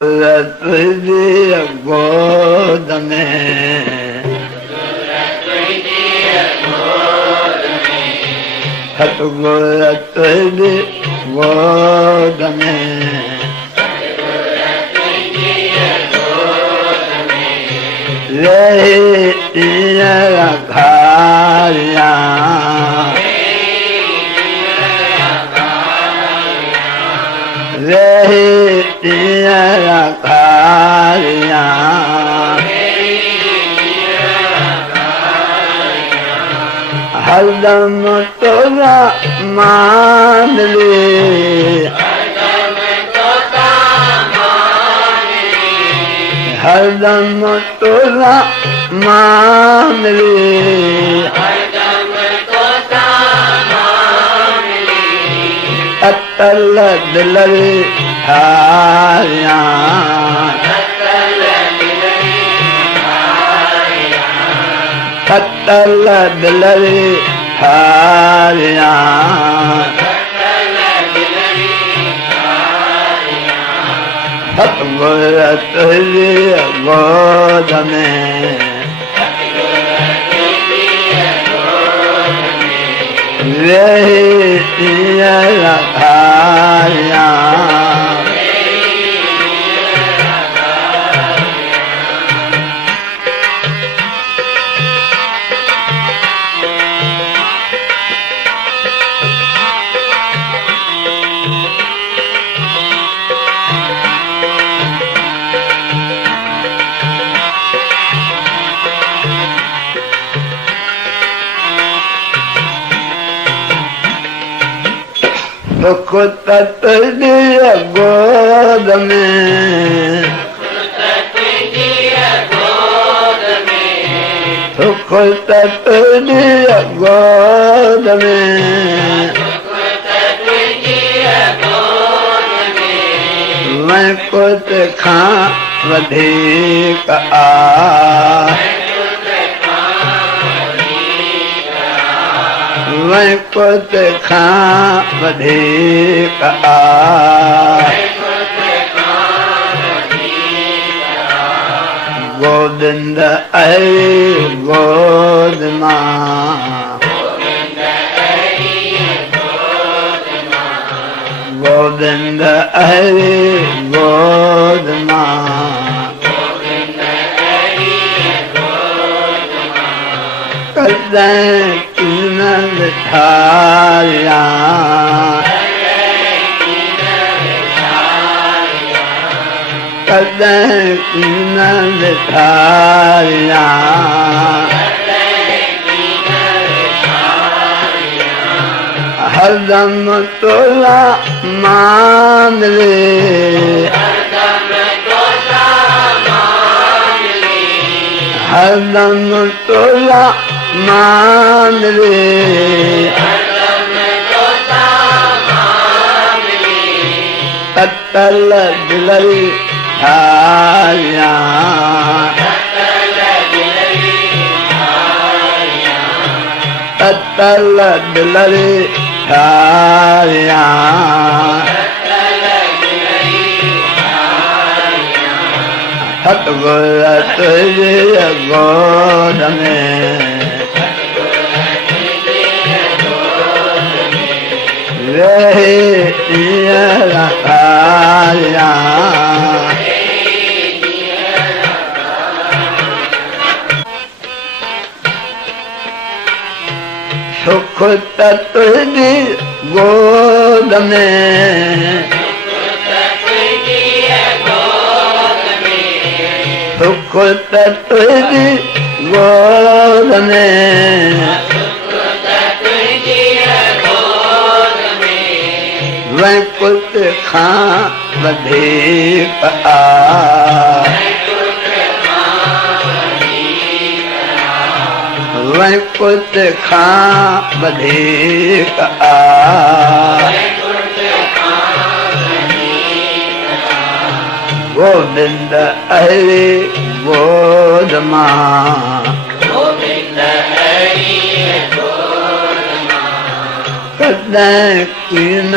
तुझी गोद में सतगुर तुझी गोद में रही घारिया रही घारिया हरदम तोरा मान ले हरदम तोरा मान ले अतल दिल हारिया अतल दिल हारिया सतगुर तुझी गोद में रही घारिया दुख तुझी गोद में दुख तुझी गोद में मैं कुछ खा वधिक मैं कुछ खा वधिक गोविंद अरे गोद मां गोविंद अरे गोद मां कदें ठारिया कदें ठारिया हरदम तोरा मान ले हरदम तोरा मान ले तत्तल दिल हारिया तत्तल दिल हारिया सतगुर तुझी गोद में रही घारिया सुख तुझी गोद में सुख तुझी गोद में मैं कुछ खा वधिक मैं कुछ खा वधिक गोविंद हरि गोद मां कदें कीन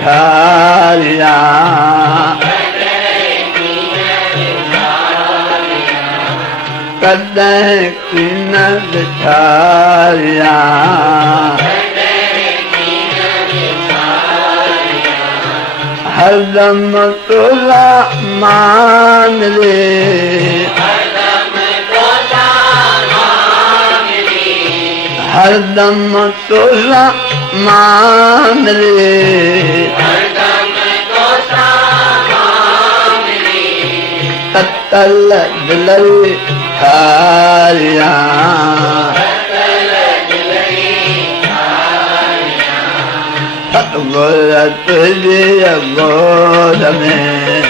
ठारिया कदह किन बिठारिया हरदम तोला मान रे हरदम तोला मान रे तत्तल दिलल हारिया सतगुर तुझे गोद में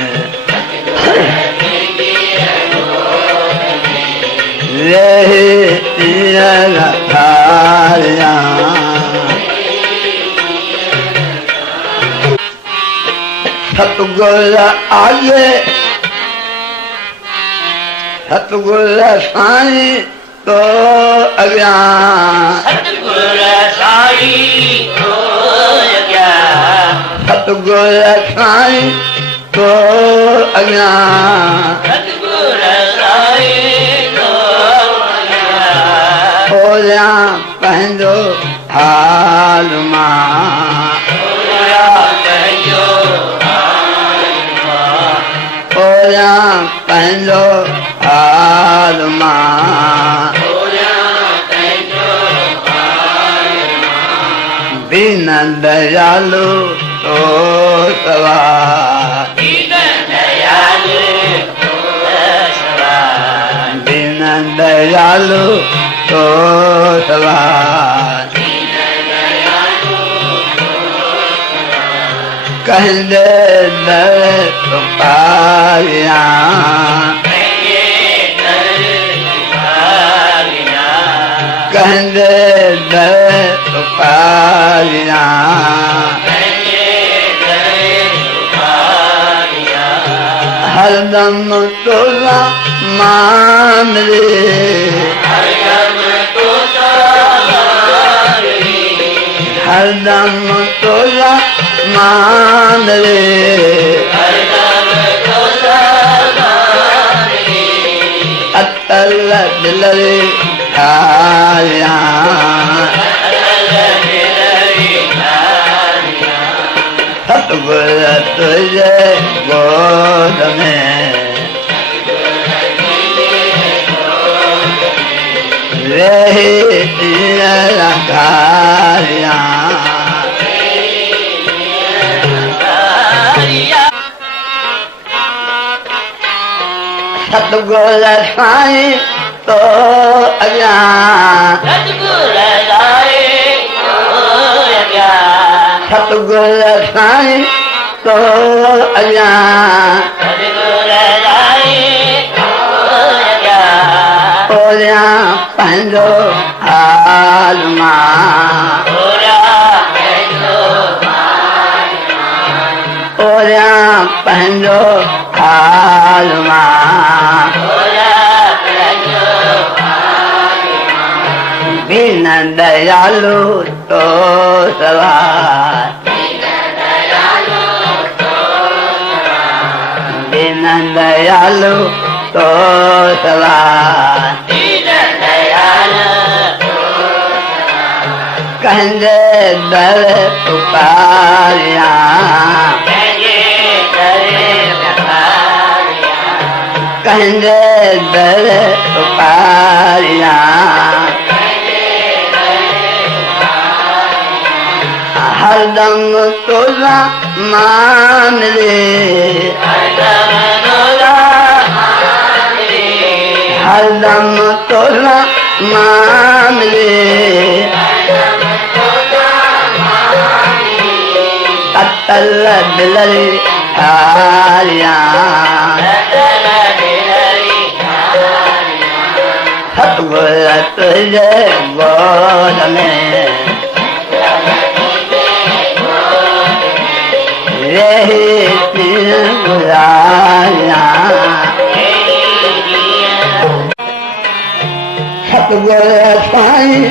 हारिया सतगुर आगे सतगुर साईं तो अज्ञान सतगुर साईं तो अज्ञान सतगुर साईं तो अज्ञान सतगुर साईं तो अज्ञान होया पंहिंजो हाल मां होया पंहिंजो होया पंहिंजो हाल मां बिन दयालु तो सवार बिन दयालु तो सवार कहंदे दर तो पारिया कहंदे दर तो पारिया हरदम तोला मान रे हरदम तोला मान रे अतल दिल रे हारिया सतगुर तुझे गोद में रहे हारिया सतगुर साईं तो अज्ञान सतगुर साईं तो अज्ञान सतगुर साईं तो अज्ञान सतगुर साईं तो अज्ञान होया पंहिंजो हाल मां होया पंहिंजो होया पंहिंजो हाल मां बिन दयालु तो सवार बिन दयालु तो सवार कहंदे दर पुकारिया कहंदे दर पुकारिया हरदम तोला मान रे हरदम तोला मान रे अतल दिल रे हारिया सतगुर तुझे गोद में रहे गुजारिया सतगुर साईं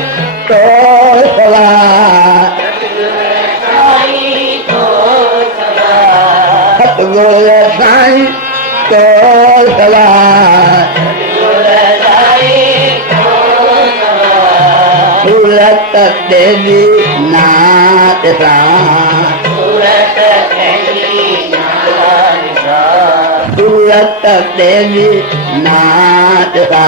तो सवार सतगुर साईं तो सवार Devi Natasa Surat Devi Natasa Surat Devi Natasa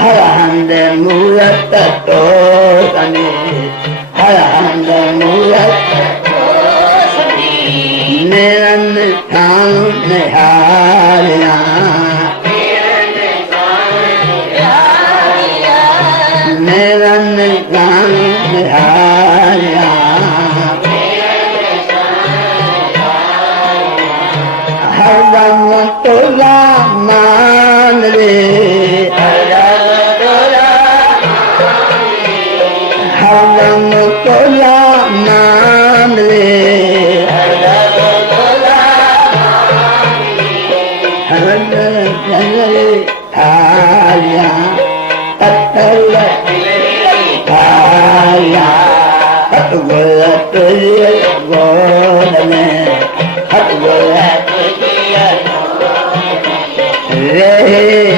Harahanda Murat Tosani Harahanda Murat Niran Tham Niharina Niran Tham Niharina Haram Tola Manre Haram Tola Manre Haram Thalya Tatala Thalya Hatgula Tuya Godane Hatgula Re